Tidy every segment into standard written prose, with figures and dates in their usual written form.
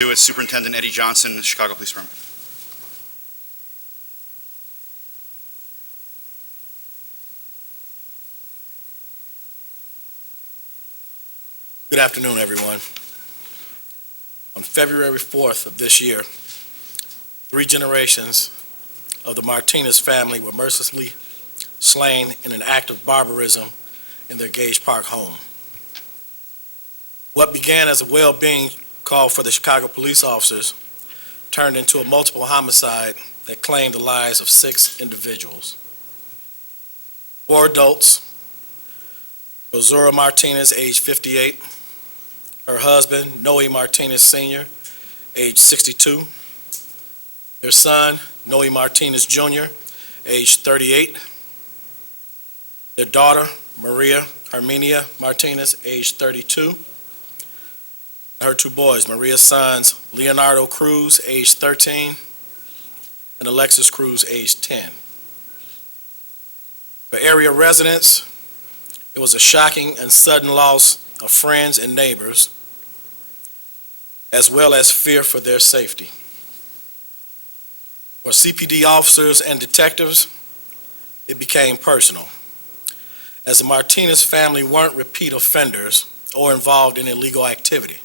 With Superintendent Eddie Johnson, Chicago Police Department. Good afternoon, everyone. On February 4th of this year, 3 generations of the Martinez family were mercilessly slain in an act of barbarism in their Gage Park home. What began as a well-being call for the Chicago police officers turned into a multiple homicide that claimed the lives of 6 individuals. 4 adults: Rosura Martinez, age 58, her husband, Noe Martinez Sr., age 62, their son, Noe Martinez Jr., age 38, their daughter, Maria Herminia Martinez, age 32, her 2 boys, Maria's sons, Leonardo Cruz, age 13, and Alexis Cruz, age 10. For area residents, it was a shocking and sudden loss of friends and neighbors, as well as fear for their safety. For CPD officers and detectives, it became personal, as the Martinez family weren't repeat offenders or involved in illegal activity.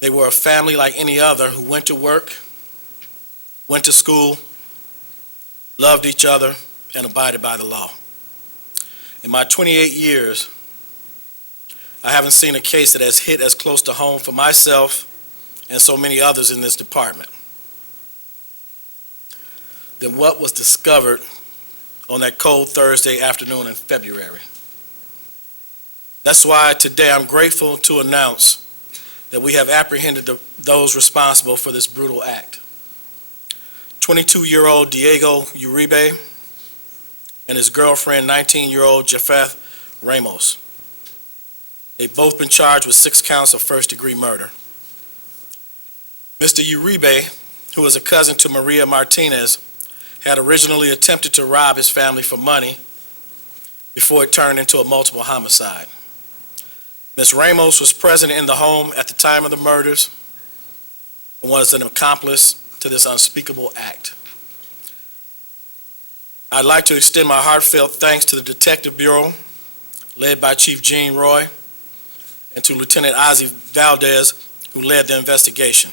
They were a family like any other who went to work, went to school, loved each other, and abided by the law. In my 28 years, I haven't seen a case that has hit as close to home for myself and so many others in this department than what was discovered on that cold Thursday afternoon in February. That's why today I'm grateful to announce that we have apprehended those responsible for this brutal act. 22-year-old Diego Uribe and his girlfriend, 19-year-old Jafeth Ramos. They've both been charged with 6 counts of first-degree murder. Mr. Uribe, who is a cousin to Maria Martinez, had originally attempted to rob his family for money before it turned into a multiple homicide. Ms. Ramos was present in the home at the time of the murders and was an accomplice to this unspeakable act. I'd like to extend my heartfelt thanks to the Detective Bureau, led by Chief Gene Roy, and to Lieutenant Ozzie Valdez, who led the investigation,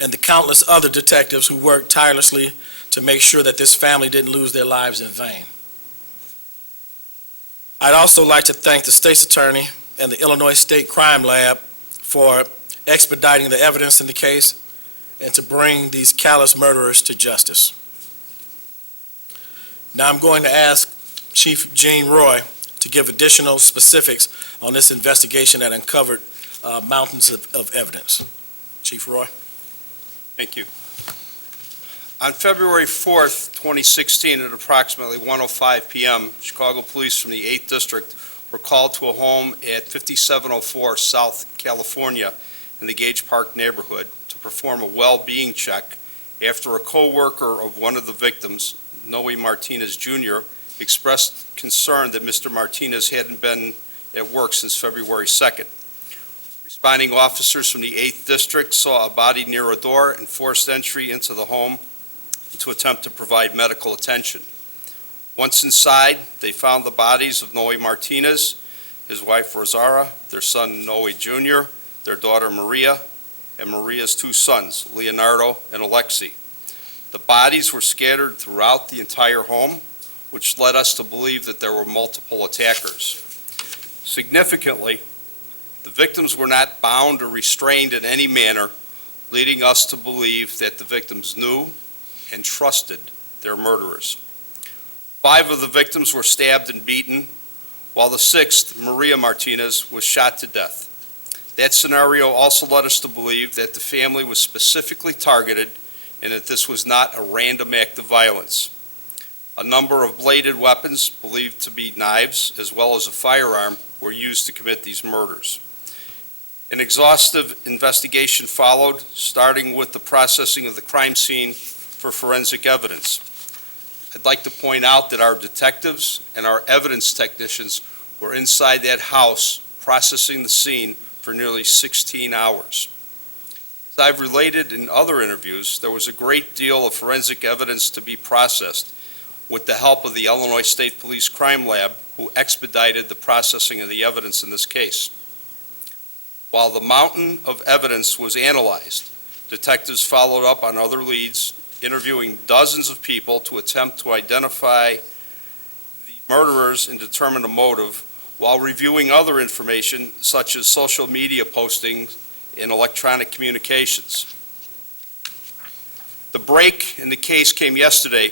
and the countless other detectives who worked tirelessly to make sure that this family didn't lose their lives in vain. I'd also like to thank the state's attorney and the Illinois State Crime Lab for expediting the evidence in the case and to bring these callous murderers to justice. Now I'm going to ask Chief Gene Roy to give additional specifics on this investigation that uncovered mountains of evidence. Chief Roy. Thank you. On February 4th, 2016, at approximately 1:05 p.m., Chicago police from the 8th District were called to a home at 5704 South California in the Gage Park neighborhood to perform a well-being check after a co-worker of one of the victims, Noe Martinez Jr., expressed concern that Mr. Martinez hadn't been at work since February 2nd. Responding officers from the 8th District saw a body near a door and forced entry into the home to attempt to provide medical attention. Once inside, they found the bodies of Noe Martinez, his wife Rosara, their son Noe Jr., their daughter Maria, and Maria's 2 sons, Leonardo and Alexi. The bodies were scattered throughout the entire home, which led us to believe that there were multiple attackers. Significantly, the victims were not bound or restrained in any manner, leading us to believe that the victims knew and trusted their murderers. 5 of the victims were stabbed and beaten, while the 6th, Maria Martinez, was shot to death. That scenario also led us to believe that the family was specifically targeted and that this was not a random act of violence. A number of bladed weapons, believed to be knives, as well as a firearm, were used to commit these murders. An exhaustive investigation followed, starting with the processing of the crime scene for forensic evidence. I'd like to point out that our detectives and our evidence technicians were inside that house processing the scene for nearly 16 hours. As I've related in other interviews, there was a great deal of forensic evidence to be processed with the help of the Illinois State Police Crime Lab, who expedited the processing of the evidence in this case. While the mountain of evidence was analyzed, detectives followed up on other leads, interviewing dozens of people to attempt to identify the murderers and determine a motive, while reviewing other information such as social media postings and electronic communications. The break in the case came yesterday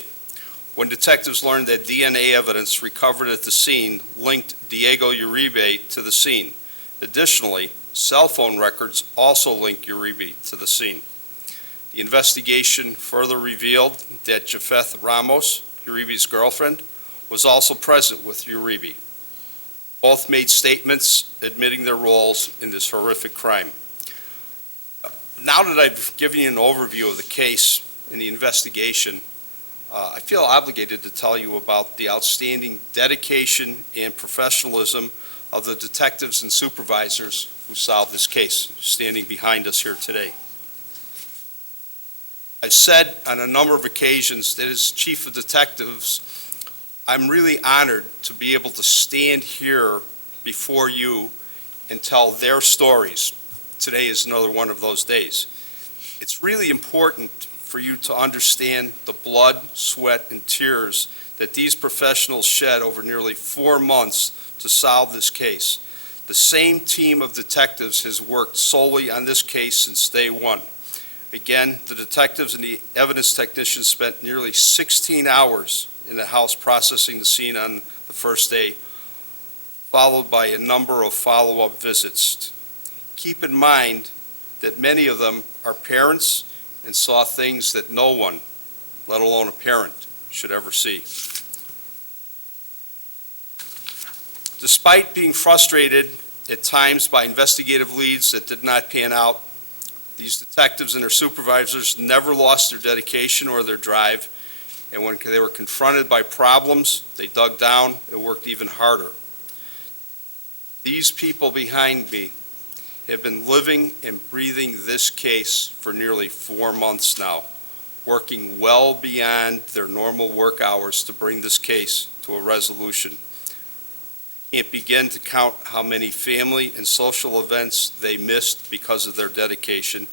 when detectives learned that DNA evidence recovered at the scene linked Diego Uribe to the scene. Additionally, cell phone records also link Uribe to the scene. The investigation further revealed that Jafeth Ramos, Uribe's girlfriend, was also present with Uribe. Both made statements admitting their roles in this horrific crime. Now that I've given you an overview of the case and the investigation, I feel obligated to tell you about the outstanding dedication and professionalism of the detectives and supervisors who solved this case, standing behind us here today. I've said on a number of occasions that as Chief of Detectives, I'm really honored to be able to stand here before you and tell their stories. Today is another one of those days. It's really important for you to understand the blood, sweat, and tears that these professionals shed over nearly 4 months to solve this case. The same team of detectives has worked solely on this case since day one. Again, the detectives and the evidence technicians spent nearly 16 hours in the house processing the scene on the first day, followed by a number of follow-up visits. Keep in mind that many of them are parents and saw things that no one, let alone a parent, should ever see. Despite being frustrated at times by investigative leads that did not pan out, these detectives and their supervisors never lost their dedication or their drive, and when they were confronted by problems, they dug down and worked even harder. These people behind me have been living and breathing this case for nearly 4 months now, working well beyond their normal work hours to bring this case to a resolution. I can't begin to count how many family and social events they missed because of their dedication.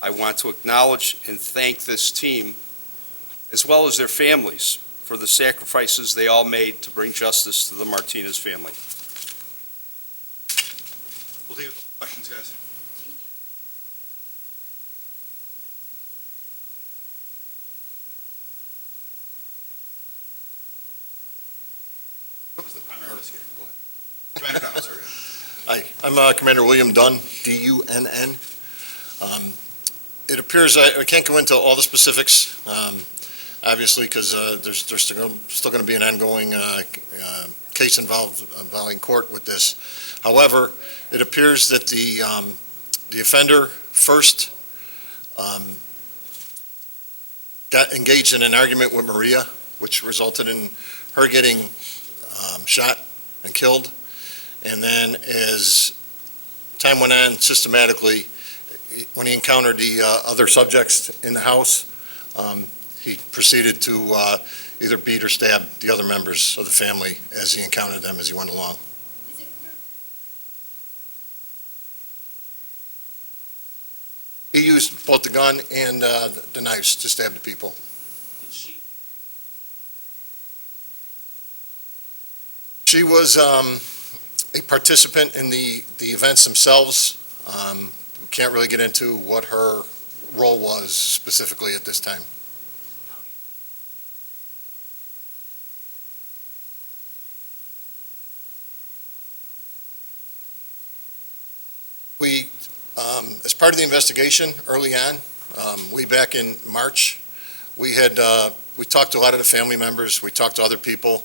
I want to acknowledge and thank this team, as well as their families, for the sacrifices they all made to bring justice to the Martinez family. We'll take a couple questions, guys. What was the primary investigator? Go ahead. Commander Donald, sorry. Hi, I'm Commander William Dunn, D-U-N-N. It appears, I can't go into all the specifics, obviously, because there's still going to be an ongoing case involving court with this. However, it appears that the offender first got engaged in an argument with Maria, which resulted in her getting shot and killed. And then as time went on, systematically, when he encountered the other subjects in the house, he proceeded to either beat or stab the other members of the family as he encountered them as he went along. He used both the gun and the knives to stab the people. She was a participant in the events themselves. We can't really get into what her role was specifically at this time. We, as part of the investigation early on, way back in March, we talked to a lot of the family members, we talked to other people,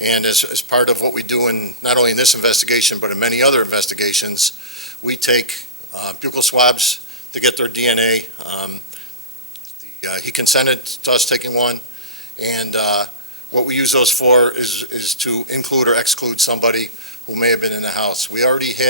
and as part of what we do in not only in this investigation but in many other investigations, we take buccal swabs to get their DNA. He consented to us taking one, and what we use those for is to include or exclude somebody who may have been in the house. We already had